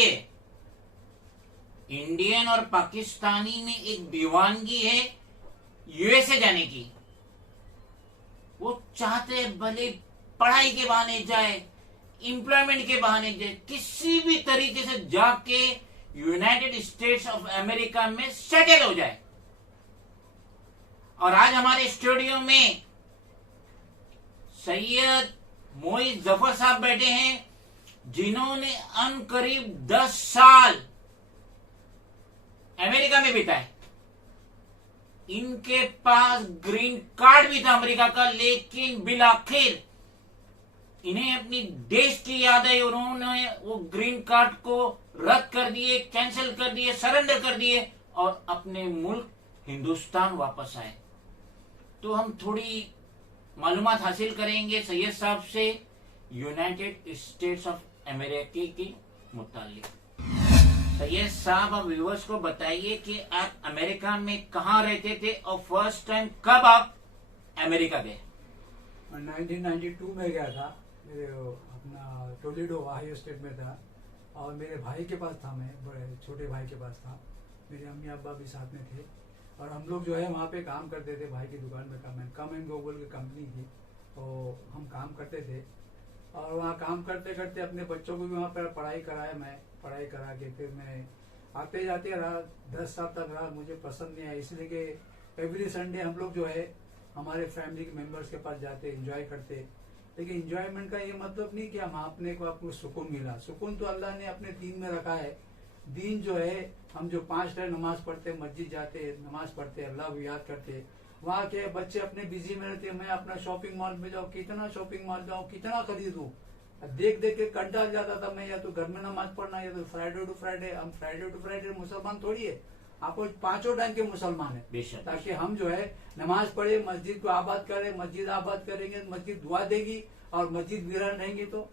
है। इंडियन और पाकिस्तानी में एक दीवानगी है यूएसए जाने की। वो चाहते भले पढ़ाई के बहाने जाए, एम्प्लॉयमेंट के बहाने जाए, किसी भी तरीके से जाके यूनाइटेड स्टेट्स ऑफ अमेरिका में सेटल हो जाए। और आज हमारे स्टूडियो में सैयद मोइज जफर साहब बैठे हैं, जिन्होंने अनकरीब 10 साल अमेरिका में बिताए। इनके पास ग्रीन कार्ड भी था अमेरिका का, लेकिन बिलाखिर इन्हें अपनी देश की याद आई। उन्होंने वो ग्रीन कार्ड को रद्द कर दिए, कैंसिल कर दिए, सरेंडर कर दिए और अपने मुल्क हिंदुस्तान वापस आए। तो हम थोड़ी मालूमात हासिल करेंगे सैयद साहब से यूनाइटेड स्टेट्स ऑफ अमेरिका के मुतालिक। सैयद साहब, अब व्यूअर्स को बताइए कि आप अमेरिका में कहाँ रहते थे और फर्स्ट टाइम कब आप अमेरिका गए? मैं 1992 में गया था। मेरे अपना टोलेडो ओहायो स्टेट में था और मेरे भाई के पास था, मैं बड़े छोटे भाई के पास था। मेरे अम्मी अब्बा भी साथ में थे और हम लोग जो है वहाँ पे काम करते थे। भाई की दुकान में कम एंड गो बोल की कंपनी थी, तो हम काम करते थे और वहाँ काम करते करते अपने बच्चों को भी वहाँ पर पढ़ाई कराया। मैं पढ़ाई करा के फिर मैं आते जाते रहा, 10 साल तक रहा। मुझे पसंद नहीं आया, इसलिए कि एवरी संडे हम लोग जो है हमारे फैमिली के मेंबर्स के पास जाते, एंजॉय करते। लेकिन एंजॉयमेंट का ये मतलब नहीं कि हम अपने को आपको सुकून मिला। सुकून तो अल्लाह ने अपने दीन में रखा है। दीन जो है, हम जो 5 टाइम नमाज पढ़ते, मस्जिद जाते, नमाज पढ़ते, अल्लाह को याद करते। वहाँ के बच्चे अपने बिजी में रहते, मैं अपना शॉपिंग मॉल में जाऊँ, कितना शॉपिंग मॉल जाऊँ, कितना खरीदूं। देख देख के कंटाल जाता था मैं। या तो घर में नमाज पढ़ना, या तो फ्राइडे टू फ्राइडे। हम फ्राइडे टू फ्राइडे मुसलमान थोड़ी है, आपको 5 टाइम के मुसलमान है। ताकि हम जो है नमाज पढ़े, मस्जिद को आबाद करें। मस्जिद आबाद करेंगे, मस्जिद दुआ देगी और मस्जिद वीरान रहेंगे। तो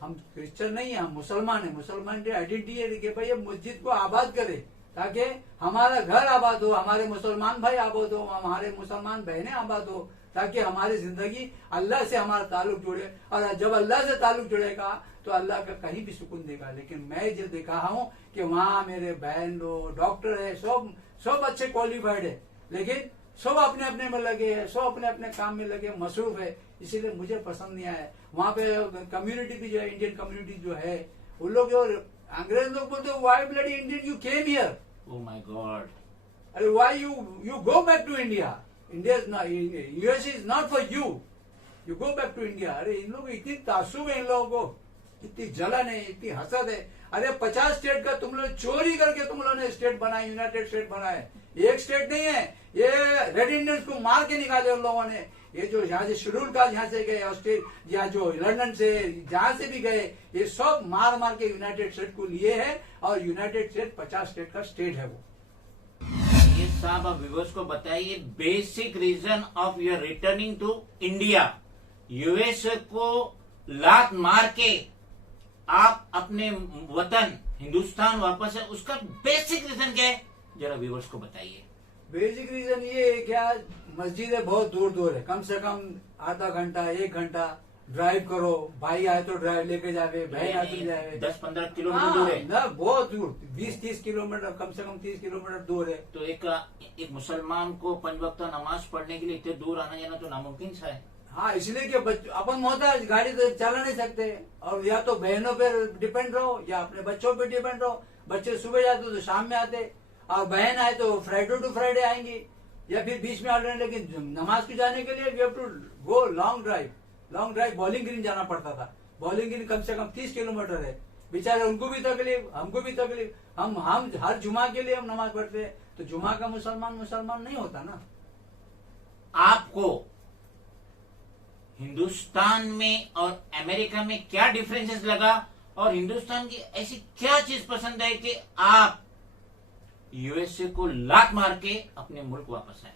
हम क्रिश्चियन नहीं है, हम मुसलमान है। मुसलमान की आइडेंटिटी है कि भाई ये मस्जिद को आबाद करे ताकि हमारा घर आबाद हो, हमारे मुसलमान भाई आबाद हो, हमारे मुसलमान बहनें आबाद हो, ताकि हमारी जिंदगी अल्लाह से हमारा ताल्लुक जुड़े। और जब अल्लाह से ताल्लुक जुड़ेगा तो अल्लाह का कहीं भी सुकून देगा। लेकिन मैं जो देखा हूँ कि वहाँ मेरे बहन लोग डॉक्टर है, सब अच्छे क्वालिफाइड है, लेकिन सब अपने अपने में लगे हैं, सब अपने अपने काम में लगे, मसरूफ है। इसीलिए मुझे पसंद नहीं आया। वहाँ पे कम्युनिटी भी जो है, इंडियन कम्युनिटी जो है, वो लोग जो अंग्रेज लोग बोलते why bloody Indian you came here, oh my God, अरे why you go back to India, India US is not for you, you go back to India. अरे इन लोग इतनी तासुब है, इन लोगों को इतनी जलन है, इतनी हसद है। अरे 50 स्टेट का तुम लोग चोरी करके तुम लोगों ने स्टेट बनाए, यूनाइटेड स्टेट बनाए। एक स्टेट नहीं है, ये रेड इंडियंस को मार के निकाले उन लोगों ने। ये जो यहाँ से शेड्यूल कास्ट यहाँ से गए, ऑस्ट्रेलिया या जो लंदन से जहां से भी गए, ये सब मार मार के यूनाइटेड स्टेट को लिए है। और यूनाइटेड स्टेट 50 स्टेट का स्टेट है वो। ये साहब अब व्यूअर्स को बताइए basic reason of your returning to India. US को लात मार के आप अपने वतन हिंदुस्तान वापस है, उसका बेसिक रीजन क्या है, जरा व्यूअर्स को बताइए। बेसिक रीजन ये है क्या, मस्जिदें बहुत दूर दूर है, कम से कम आधा घंटा 1 घंटा ड्राइव करो। भाई आए तो ड्राइव लेके जावे, बहन आए तो जावे। 10-15 किलोमीटर दूर है ना, बहुत दूर, 20-30 किलोमीटर, कम से कम 30 किलोमीटर दूर है। तो एक मुसलमान को 5 वक्त नमाज पढ़ने के लिए इतने दूर आना जाना तो नामुमकिन सा है। हाँ, इसलिए कि अपन मोहताज, गाड़ी तो चला नहीं सकते, और या तो बहनों पे डिपेंड रहो या अपने बच्चों पे डिपेंड रहो। बच्चे सुबह जाते तो शाम में आते, और बहन आए तो फ्राइडे टू फ्राइडे आएंगी, या फिर बीच में ऑल्टरनेट। लेकिन नमाज को जाने के लिए we have to go long drive. Bowling Green जाना पड़ता था। बॉलिंग ग्रीन कम से कम 30 किलोमीटर है। बेचारे उनको भी तकलीफ, हमको भी तकलीफ। हम हर जुमा के लिए हम नमाज पढ़ते हैं, तो जुमा का मुसलमान नहीं होता ना। आपको हिंदुस्तान में और अमेरिका में क्या डिफरेंसेस लगा, और हिंदुस्तान की ऐसी क्या चीज पसंद है कि आप यूएसए को लात मार के अपने मुल्क वापस आए?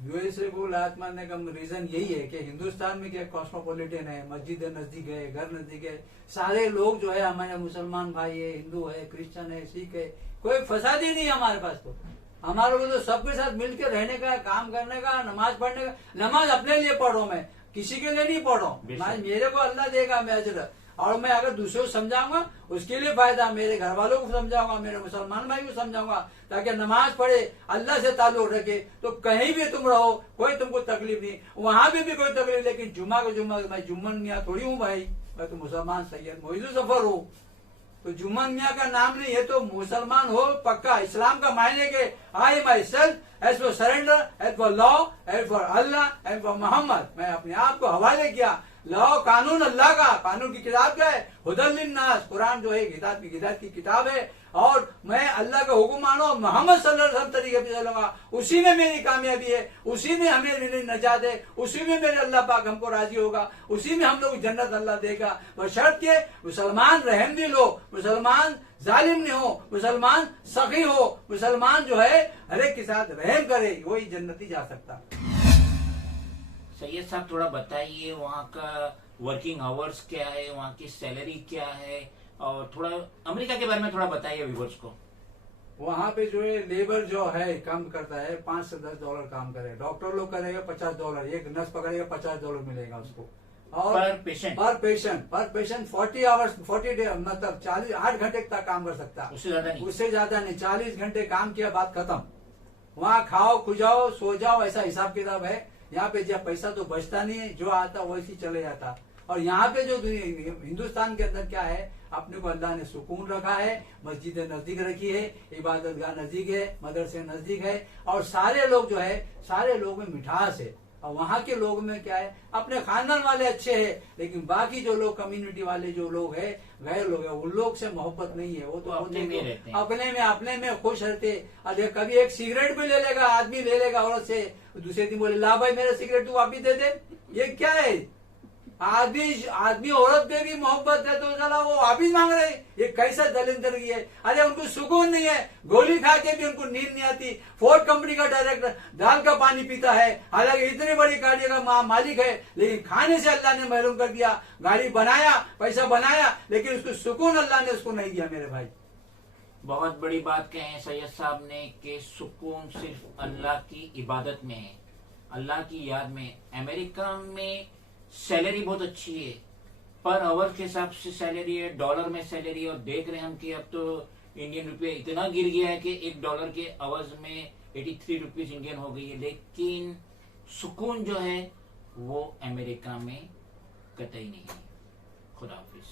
यूएसए को लात मारने का रीजन यही है कि हिंदुस्तान में क्या कॉस्मोपॉलिटन है, मस्जिद नजदीक है, घर नजदीक है, सारे लोग जो है हमारे मुसलमान भाई है, हिंदू है, क्रिश्चियन है, सिख है, कोई फसाद ही नहीं है हमारे पास। तो हमारे को तो सबके साथ मिलकर रहने का, काम करने का, नमाज पढ़ने का। नमाज अपने लिए पढ़ो, मैं किसी के लिए नहीं पढ़ो। मेरे को अल्लाह देगा मैं अजर, और मैं अगर दूसरों को समझाऊंगा उसके लिए फायदा, मेरे घर वालों को समझाऊंगा, मेरे मुसलमान भाई को समझाऊंगा, ताकि नमाज पढ़े, अल्लाह से ताल्लुक रखे, तो कहीं भी तुम रहो कोई तुमको तकलीफ नहीं, वहां भी कोई तकलीफ। लेकिन जुम्मा को जुम्मा, मैं जुम्मन मियाँ थोड़ी हूँ भाई, मैं तो मुसलमान सैयद मोइज़ुल जफर हूँ। तो जुम्मन मियाँ का नाम नहीं है, तो मुसलमान हो पक्का। इस्लाम का मायने के I myself as for surrender, as for law, as for Allah, as for Mohammed. मैं अपने आप को हवाले किया। लॉ कानून अल्लाह का, कानून की किताब क्या है? हुदल लिन्नास, कुरान जो है हिदायत की किताब है। और मैं अल्लाह का हुक्म मानो, मोहम्मद सल्लल्लाहु अलैहि वसल्लम तरीके पे चलूंगा, उसी में मेरी कामयाबी है, उसी में हमें मेरी नजात है, उसी में मेरे अल्लाह पाक हमको राजी होगा, उसी में हम लोग जन्नत अल्लाह देगा। बशर्ते मुसलमान रहमदिल हो, मुसलमान जालिम नहीं हो, मुसलमान सखी हो, मुसलमान जो है हर एक के साथ रहम करे, वही जन्नती जा सकता। सैयद साहब थोड़ा बताइए वहाँ का वर्किंग आवर्स क्या है, वहाँ की सैलरी क्या है, और थोड़ा अमेरिका के बारे में थोड़ा बताइए व्यूअर्स को। वहाँ पे जो है लेबर जो है काम करता है, $5 से $10 काम करे। डॉक्टर लोग करेगा $50, एक नर्स पकड़ेगा $50 मिलेगा उसको। और पर पेशेंट 40 आवर्स 40 डे, मतलब 8 घंटे तक काम कर सकता है, उससे ज्यादा नहीं। उससे ज्यादा नहीं। 40 घंटे काम किया, बात खत्म। वहाँ खाओ खुजाओ सो जाओ, ऐसा हिसाब किताब है। यहाँ पे जब पैसा तो बचता नहीं है, जो आता वैसे चले जाता। और यहाँ पे जो हिंदुस्तान के अंदर क्या है, अपने को अल्लाह ने सुकून रखा है, मस्जिदें नजदीक रखी है, इबादतगाह नजदीक है, मदरसे नजदीक है, और सारे लोग जो है, सारे लोग में मिठास है। और वहाँ के लोग में क्या है, अपने खानदान वाले अच्छे हैं, लेकिन बाकी जो लोग कम्युनिटी वाले जो लोग है, गैर लोग है, उन लोग से मोहब्बत नहीं है। वो तो अपने में रहते हैं, अपने में खुश रहते। अरे कभी एक सिगरेट भी ले लेगा आदमी, ले लेगा औरत से, दूसरे दिन बोले ला भाई मेरा सिगरेट तू वापिस दे दे। ये क्या है? आदमी औरत पे भी मोहब्बत है तो चला वो वापिस मांग रहे। ये कैसा दलिंदगी है? अरे उनको सुकून नहीं है, गोली खा के भी उनको नींद नहीं आती। फोर्ड कंपनी का डायरेक्टर दाल का पानी पीता है, हालांकि इतनी बड़ी गाड़ी का मालिक है, लेकिन खाने से अल्लाह ने महरूम कर दिया। गाड़ी बनाया, पैसा बनाया, लेकिन उसको सुकून अल्लाह ने उसको नहीं दिया। मेरे भाई बहुत बड़ी बात कहे सैयद साहब ने कि सुकून सिर्फ अल्लाह की इबादत में है, अल्लाह की याद में। अमेरिका में सैलरी बहुत अच्छी है, पर आवर के हिसाब से सैलरी है, डॉलर में सैलरी है। और देख रहे हैं हम कि अब तो इंडियन रुपये इतना गिर गया है कि $1 के आवर्स में 83 रुपीज इंडियन हो गई है। लेकिन सुकून जो है वो अमेरिका में कतई नहीं है। खुदा हाफिज।